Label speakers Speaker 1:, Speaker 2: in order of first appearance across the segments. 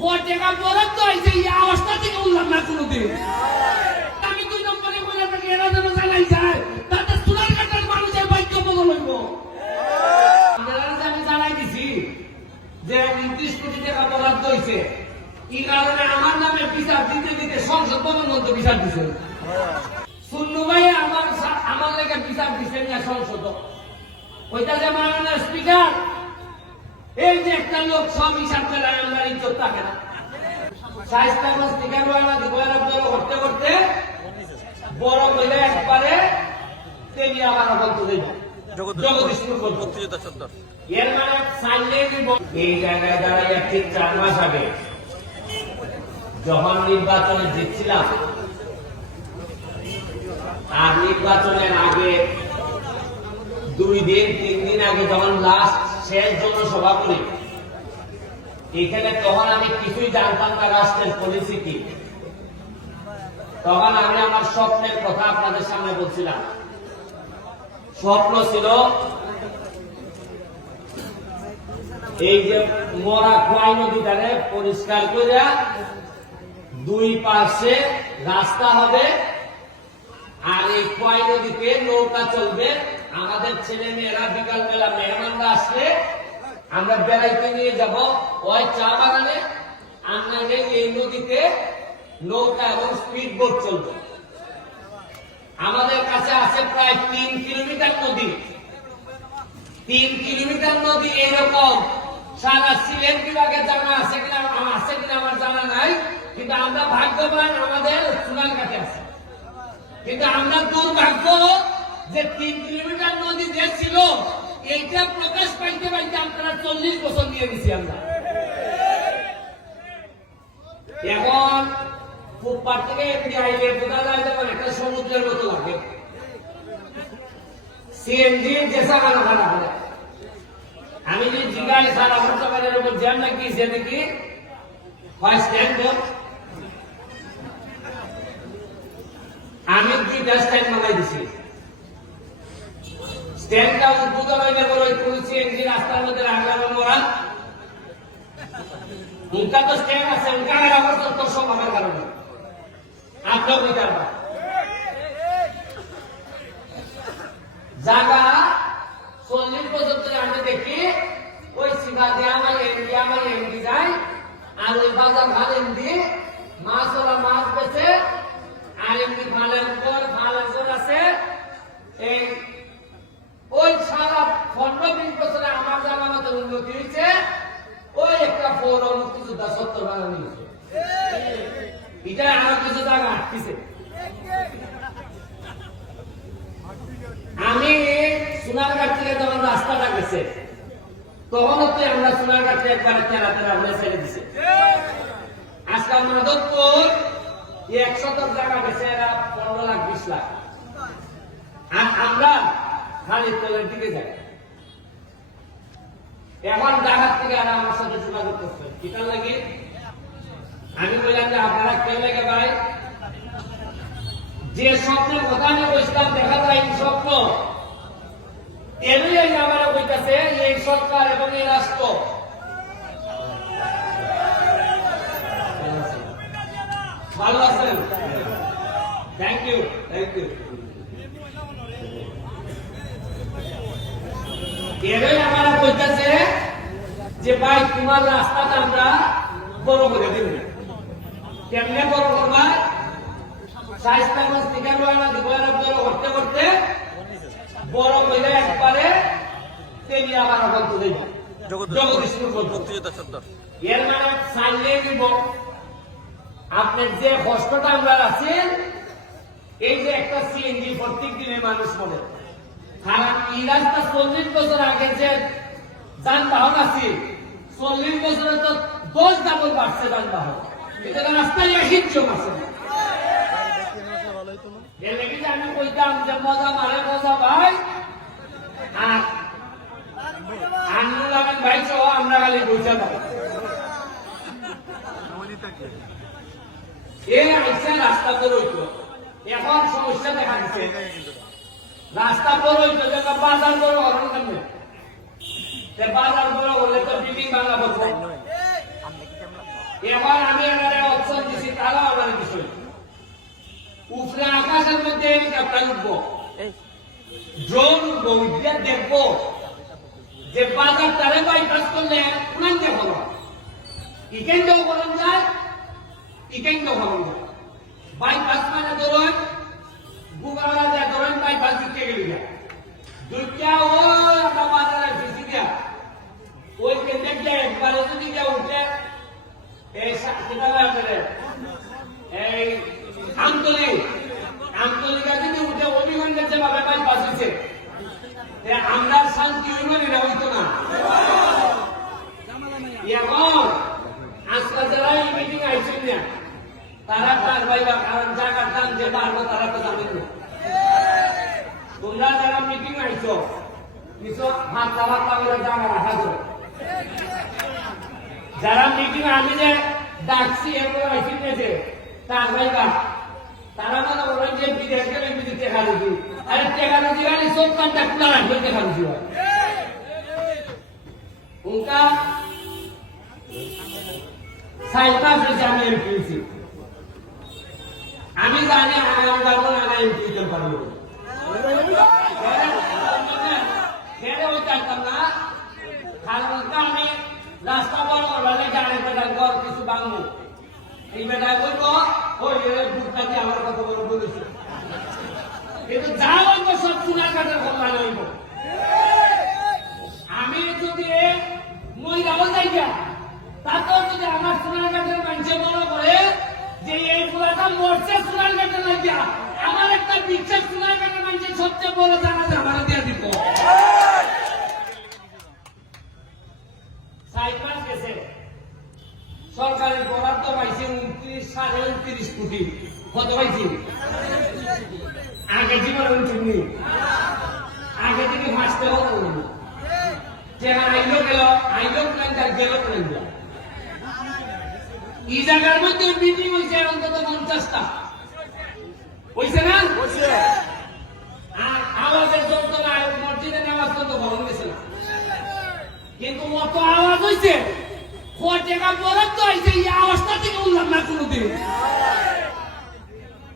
Speaker 1: কোটি টাকা বরাদ্দ হয়েছে এই অবস্থা থেকে উঠলাম না কোনোদিন? আমি দুই নম্বরে বলে থাকি এরা যেন জানাই যায়, তাতে চুলার কাটার মানুষের বাক্য বদল হইব। আমি জানাই দিছি যে উনত্রিশ কোটি টাকা বরাদ্দ হয়েছে কি কারণে আমার নামে বিচার দিতে দিতে সংসদ ভবন বিচার দিছে। সুন্নু ভাই আমার আমার লেগে বিচার দিচ্ছেন না সংসদ। ওইটা যে মাননীয় স্পিকার, এই যে একটা লোক সব হিসাব করে আমরা ইজ্জত থাকে না সাহিত্য স্পিকার বড় করতে করতে বড় হইলে একবারে তেলি আবার বলতে দেব। জগদীশপুর
Speaker 2: মুক্তিযোদ্ধা সত্তর
Speaker 1: এর মানে সাইলে দিব। এই জায়গায় দাঁড়িয়ে ঠিক চার মাস আগে যখন নির্বাচনে জিতছিলাম আর নির্বাচনের আগে দুই দিন তিন দিন আগে যখন লাস্ট শেষ জনসভা করি এখানে তখন আমি জানতাম না রাষ্ট্রের পলিসি কি? তখন আমি আমার স্বপ্নের কথা আপনাদের সামনে বলছিলাম। স্বপ্ন ছিল এই যে মরা খোয়াই নদীটারে পরিষ্কার করে দুই পাশে রাস্তা হবে আর এই খোয়াই নদীতে নৌকা চলবে। আমাদের ছেলে মেয়েরা বিকাল বেলা মেহমানরা আসলে আমরা বেড়াইতে নিয়ে যাব। ওই চা বাগানে নদীতে নৌকা এবং স্পিড বোট চলবে। আমাদের কাছে আছে প্রায় তিন কিলোমিটার নদী। তিন কিলোমিটার নদী এরকম। সারা সিলেট বিভাগে জানা আছে কিনা আছে কিনা আমার জানা নাই। কিন্তু আমরা ভাগ্যবান আমাদের সুনার কাছে আছে। কিন্তু আমরা দুর্ভাগ্য যে তিন কিলোমিটার নদী যে ছিল, এইটা প্রকাশ পাইতে পাইতে আপনারা চল্লিশ বছর নিয়ে গেছি আমরা। এখন ফুটপাথ থেকে আইলে বোঝা যায় যেমন একটা সমুদ্রের মতো লাগে। সিএনজি যে সামানা খানা হয় আমি যে জিগাই সারা বর্তমানের উপর জ্যাম নাকি, সে নাকি হয় স্ট্যান্ড আমি দুইটা স্ট্যান্ড বানাই দিছি? স্ট্যান্ডটা উদ্বোধন হইলে বলে কোন সিএনজি রাস্তার মধ্যে রাখলাম উনকা তো স্ট্যান্ড আছে উনকা আমার তো সব আমার কারণে। বিচার বা জায়গা চল্লিশ বছর আমি দেখি, ওই সিবা দিয়ে আমার এমডি আমার এমডি যায় আর ওই বাজার ভালো এমডি, মাছ ওরা মাছ বেছে আর এমনি ফালের পর ফালের পর আছে। এই, ওই সারা পনেরো বিশ বছরে আমার জানা মতো উন্নতি হয়েছে। আমি সোনারঘাট থেকে যখন রাস্তাটা গেছে তখন তো আমরা সোনারঘাট থেকে একবার তেরা হয়ে ছেড়ে দিছে। আজকে মাধবপুর এক শতক জায়গা গেছে, এরা পনেরো লাখ, বিশ লাখ। আর আমরা খালি তলের দিকে যাই। এখন জায়গার থেকে আর আমার সাথে যোগাযোগ করছে। কিটার লাগে? আমি বললাম যে আপনারা কেউ লাগে ভাই? যে স্বপ্নের কথা আমি বলছিলাম দেখা যায় এই স্বপ্ন। এরই আমার বইতেছে এই সরকার এবং এই রাষ্ট্র। ভালো আছেন? থ্যাংক ইউ থ্যাংক ইউ এরই আমার যে ভাই তোমার রাস্তাটা আমরা বড় করে দেব কেমনে বড় করবা? সাইজটা থেকে রয়না দুবারা বড় করতে করতে বড় হইলে একবারে তেলি আবার বলতে দেব। জগদীশপুর
Speaker 2: মুক্তিযোদ্ধা সত্তর
Speaker 1: এর মানে সাইলে দিব। আপনার যে কষ্টটা আমরা আছেন এই যে একটা সিএনজি প্রত্যেক দিনে মানুষ বলে। কারণ এই রাস্তা চল্লিশ বছর আগে যে যানবাহন আছে চল্লিশ বছরে তো দশ ডাবল বাড়ছে যানবাহন এটা তো রাস্তায় লেগে যে আমি কইতাম যে মজা মারে মজা ভাই। আর আন্দোলন ভাই সহ আমরা খালি পয়সা পাবো এ আইসে রাস্তা তো রইতো এখন সমস্যা দেখা দিচ্ছে রাস্তা বড় হইতো বাজার কেমনে? তে বাজার বড় হলে তো বিল্ডিং বাংলা বলব। এবার আমি এনারে অপশন দিছি তারা আমার বিষয় উপরে আকাশের মধ্যে হেলিকপ্টার উঠবো। ড্রোন উঠবো উঠলে দেখব যে বাজার তারে বাইপাস করলে উনান দেখো ইকেন দেও বলেন যায় ইকেন দেও বলেন যায় বাইপাস মানে ধরুন গুগালা যায় ধরুন বাইপাস দিতে গেলি দুইটা ও বাজারে ফিসি দিয়া। ওই কেন্দ্রে গিয়ে একবারে যদি গিয়ে উঠে। এই এই আমতলি আমতলিকা যদি উঠে অভিগঞ্জের যে বাইপাস দিছে এ, আমরা শান্তি হইব না, হইতো না। এখন আজকাল যারা এই মিটিং আইছেন না। তারা কার পাইবা কারণ জায়গার দাম যে বাড়বো, তারা তো জানেন না। তোমরা যারা মিটিং আইছো কিছু হাত লাভাত জায়গা রাখা যারা মিটিং আমি যে ডাকছি এরপরে তার তারা মানে বলেন যে বিদেশ গেলে বিদেশ দেখা দিচ্ছি আরে দেখা দিচ্ছি খোলা রাখবে দেখা দিচ্ছি উনকা আমি আমি জানি আগামী না পারব না আমি রাস্তা বড় করলে জানে বেটা ঘর কিছু বাংলো এই ওই বুকটা দিয়ে আমার বলেছি। কিন্তু যা সব কাঠের আমি যদি যাইয়া তাতেও যদি আমার সোনারঘাটের মানুষে মনে করে যে এই পুরাটা মরছে সোনারঘাটে লাগিয়া, আমার একটা বিশ্বাস সোনারঘাটের মানুষের সবচেয়ে বড় জানা যে আমার দিয়ে দিত সাইকেল গেছে সরকারি বরাদ্দ পাইছে উনত্রিশ সাড়ে উনত্রিশ কোটি। কত পাইছি আগে জীবনে উনত্রিশ আগে থেকে ফাঁসতে হতো যেখানে আইলো গেল আইলো প্ল্যান তার গেল প্ল্যান এই জায়গার মধ্যে মিটিং হয়েছে অন্তত পঞ্চাশটা। হয়েছে না? আর আওয়াজের না মসজিদে নামাজ গেছে না। কিন্তু অত আওয়াজ হয়েছে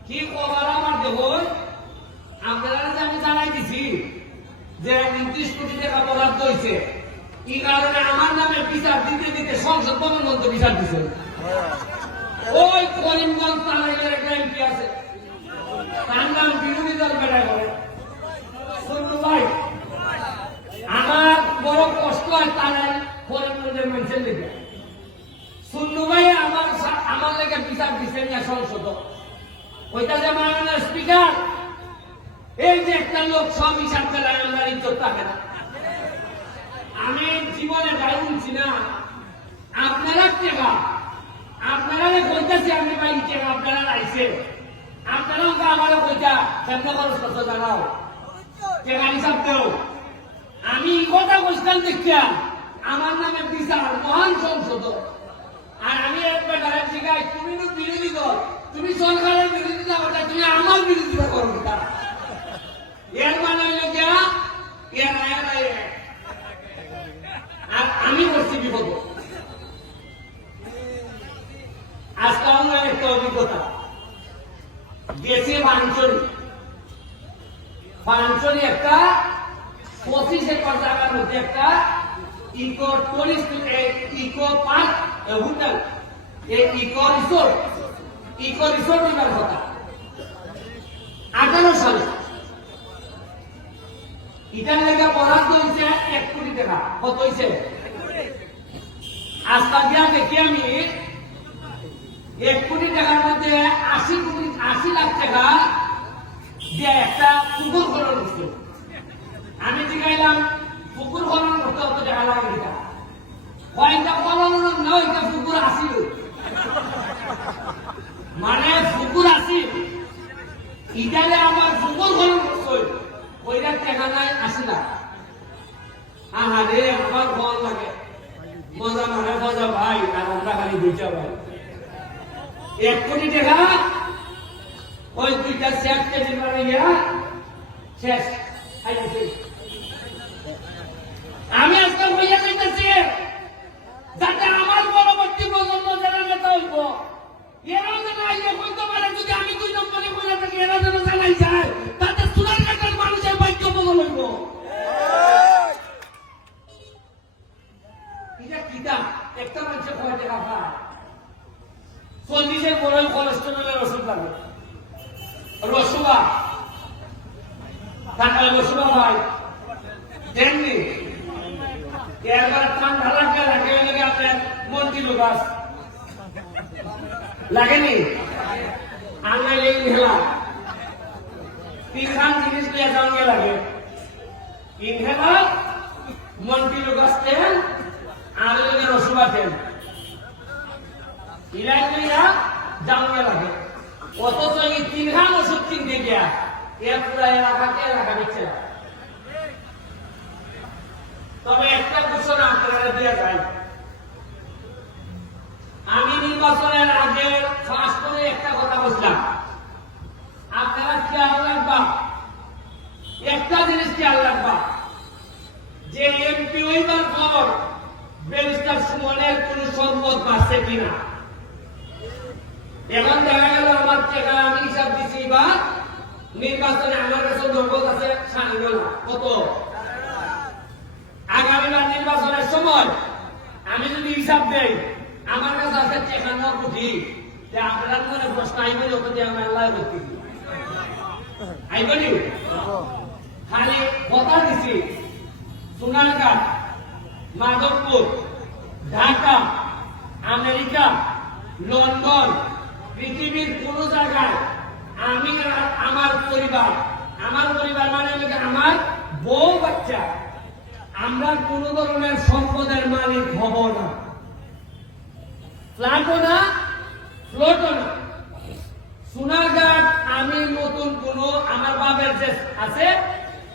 Speaker 1: কি আমার যে কারণে আমার নামে বিচার দিতে দিতে বিচার দিছে। ওই তার নাম আমার বড় কষ্ট হয় তারাই করিমগঞ্জের মানুষের লেগে। ভাই আমার আমার লেগে বিচার দিছে না সংসদ ওইটা যে স্পিকার, এই যে একটা লোক সব হিসাব আমরা ইজ্জত থাকে না। আমি জীবনে গাই বলছি না, আপনারা টেকা, আপনারা বলতেছি, আমি ভাই টেকা, আপনারা আইছে আপনারা ওকে আমারও কইতা, কেমন খরচ করছ জানাও। টেকা হিসাব আমি কথা বলছিলাম দেখিয়া, আমার নামে বিচার, মহান সংসদ আর আমি একবার ডাইরেক্ট শিখাই, তুমি তো বিরোধী দল, তুমি সরকারের বিরোধিতা করতে তুমি আমার বিরোধিতা করো তারা এর মানে হইল গিয়া এর। আর আমি করছি বিপদ। আজকে আমার একটা অভিজ্ঞতা। গেছে বাঞ্চলি বাঞ্চলি একটা পঁচিশ একর জায়গার মধ্যে একটা eco tourist eco park hotel এই ইকো রিসোর্ট ইকো রিসোর্ট হইবার কথা। আঠারো সালে। ইটার লেগে বরাদ্দ হয়েছে এক কোটি টাকা। কত হয়েছে আজকা দিয়া দেখি আমি, এক কোটি টাকার মধ্যে আশি কোটি, আশি লাখ টাকা দিয়ে একটা পুকুর খনন করছে আমি জিগাইলাম পুকুর খনন করতে কত টাকা লাগে কয়টা খনন না ওইটা পুকুর আসিল মানে পুকুর আসিল ইটারে আমার পুকুর করছে ওইটা টাকা নাই আসি না আহা রে আমার ফল লাগে। মজা মানে মজা ভাই আর আমরা খালি দুইটা ভাই এক কোটি টাকা ওই দুইটা শেষ কেজি বানাইয়া শেষ। আমি আজকাল হইয়া যাইতেছি করব এরাও যেন আইয়ে বলতে পারে যদি আমি দুই নম্বরে বলে থাকি, এরা যেন জানাই যায়। তিনখান জিনিস নিয়ে যাওয়া লাগে। ইনহেলার মন্ত্রী গাছ তেল আর কইরা জামিয়া লাগে। অথচ এই তিনখান ওষুধ কিনতে গিয়া এর পুরা এলাকাকে এলাকা দিচ্ছে। তবে একটা ঘোষণা আপনারা দিয়ে যায়। আমি নির্বাচনের আগে ফার্স্ট করে একটা কথা বলছিলাম আপনারা খেয়াল রাখবা একটা জিনিস খেয়াল রাখবা যে এমপি হইবার পর ব্যারিস্টার সুমনের কোন সম্পদ বাঁচছে কিনা? এখন দেখা গেল আমার টাকা আমি হিসাব দিছি বা নির্বাচনে আমার কাছে নগদ আছে কত? আগামীবার নির্বাচনের সময় আমি যদি হিসাব দেই আমার কাছে আছে টেকান্ন কোটি। যে আপনার মনে প্রশ্ন আইবনি ওকে দিয়ে আমি আল্লাহ করতে আইবনি খালি কথা দিছি সোনারঘাট মাধবপুর, ঢাকা, আমেরিকা, লন্ডন, পৃথিবীর কোন জায়গায় আমি আর আমার পরিবার আমার পরিবার মানে আমার বউ বাচ্চা। আমরা কোন ধরনের সম্পদের মালিক হব না। ফ্ল্যাটও না, ফ্লোটও না। সোনারঘাট আমি নতুন কোন আমার বাপের যে আছে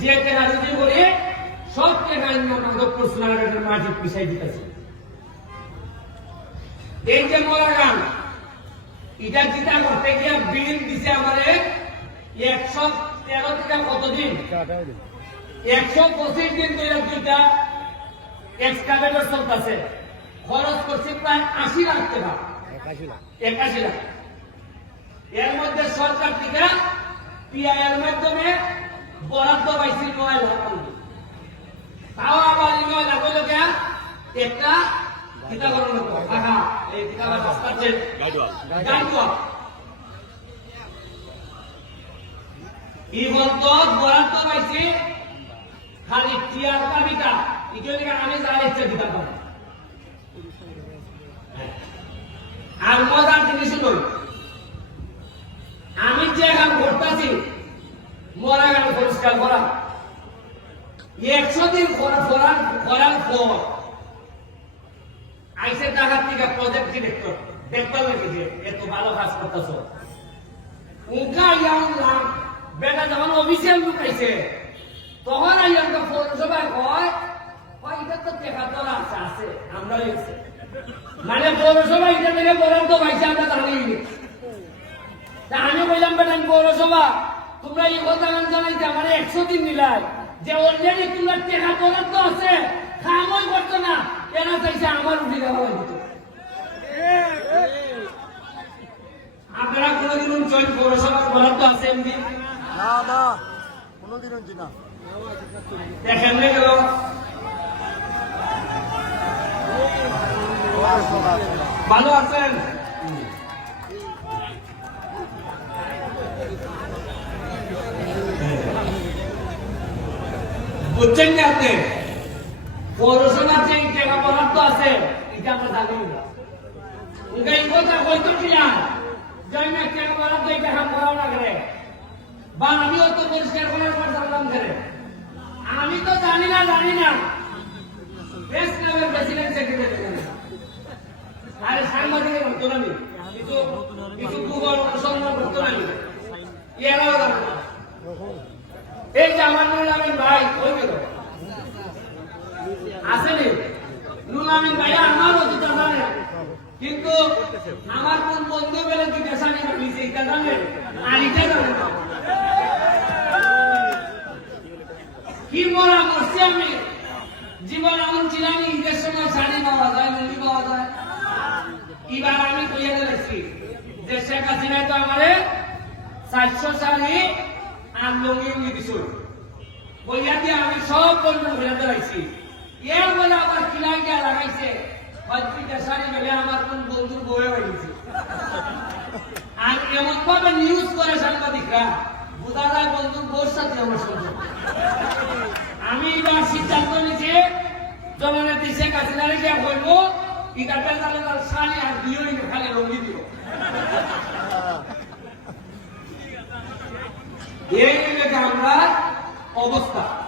Speaker 1: যে টাকা যদি বলে সব টাকা নিয়ে মাধবপুর সোনারঘাটের পিছাই দিতেছে। এই যে মোলা গান এটা যেটা করতে গিয়ে বিল দিছে আমারে একশো তেরো থেকে কতদিন? একশো পঁচিশ দিন ধরে দুইটা এক্সকাভেটর চলতেছে। খরচ করছে প্রায় আশি লাখ টাকা। একাশি লাখ। এর মধ্যে সরকার থেকে পিআইয়ের মাধ্যমে পাইছি নয় লাখ টাকা। তাও আবার লাখ হলো গিয়া একটা কিতা করো না টাকা এই কিতা রাস্তা গাড়ুয়া ইবন্ত বরাদ্দ পাইছি। খালি টিয়ার কাবিটা ইজনে আমি যা ইচ্ছা দিতে পারি আর মজার আমি যে গান করতেছি মরা গান পরিষ্কার করা। একশো দিন করার করার পর আইসে টাকার থেকে প্রজেক্ট ডিরেক্টর দেখবার লাগে যে এত ভালো কাজ করতেছ। উনকা উনলাম বেটা যখন অফিসিয়াল লোক আইছে তখন আইয়া পৌরসভায় কয় এটা তো টেকা তোলা আছে আছে, আমরা মানে পৌরসভা এটা থেকে বরাদ্দ পাইছে, আমরা জানি তা আমি বললাম বেটা পৌরসভা তোমরা এই কথা জানাইতে আমার একশো দিন নিলাই। যে অলরেডি তোমরা টেকা বরাদ্দ আছে খামই করতো না এরা চাইছে আমার উঠে দেওয়া হয়েছে আপনারা কোনোদিন জয়েন পৌরসভার বরাদ্দ আছে এমনি?
Speaker 2: না না কোনোদিন না।
Speaker 1: দেখেন গেল ভালো আছেন? বুঝছেন কি আপনি পৌরসভার যে টাকা বরাদ্দ আছে, এটা আমরা জানি না উনকা এই কথা কইতো কি না যে আমি এক টাকা বরাদ্দ এই টাকা করাও না করে বা আমিও তো পরিষ্কার করার পর জানলাম করে আমি তো জানি না জানি না প্রেস ক্লাবের প্রেসিডেন্ট সেক্রেটারি আরে সাংবাদিকের মতো না। কিছু কিছু গুগল অনুসন্ধান করতে না। এরাও জানে না। এই যে আমার ভাই ওই গেল আসেনি নুল আমিন ভাই আমার অতীত জানে কিন্তু আমার কোন বন্ধু বেলে কি পেশানি রাখিছে এটা জানে আর এটা জানে না। কি মরা করছি আমি জীবন এমন ছিলাম ঈদের সময় শাড়ি পাওয়া যায় লুঙ্গি পাওয়া যায় এবার আমি কইয়া দিয়েছি যে শেখ হাসিনা তো আমারে চারশো শাড়ি আর লুঙ্গি নিয়ে দিছিল বইয়া আমি সব বন্ধু ঘুরে বেড়াইছি এর বলে কিনা গিয়া লাগাইছে পত্রিকা শাড়ি মেলে আমার কোন বন্ধুর বয়ে হয়েছে আর এমন ভাবে নিউজ করে সাংবাদিকরা, বোঝা বন্ধুর বোর সাথে আমার সম্পর্ক। আমি এবার সিদ্ধান্ত নিচ্ছে জননেত্রী শেখ হাসিনারে গিয়া বলব ইকাটা তাহলে তার শাড়ি আর দিও খালি রঙি দিও এই আমরা অবস্থা।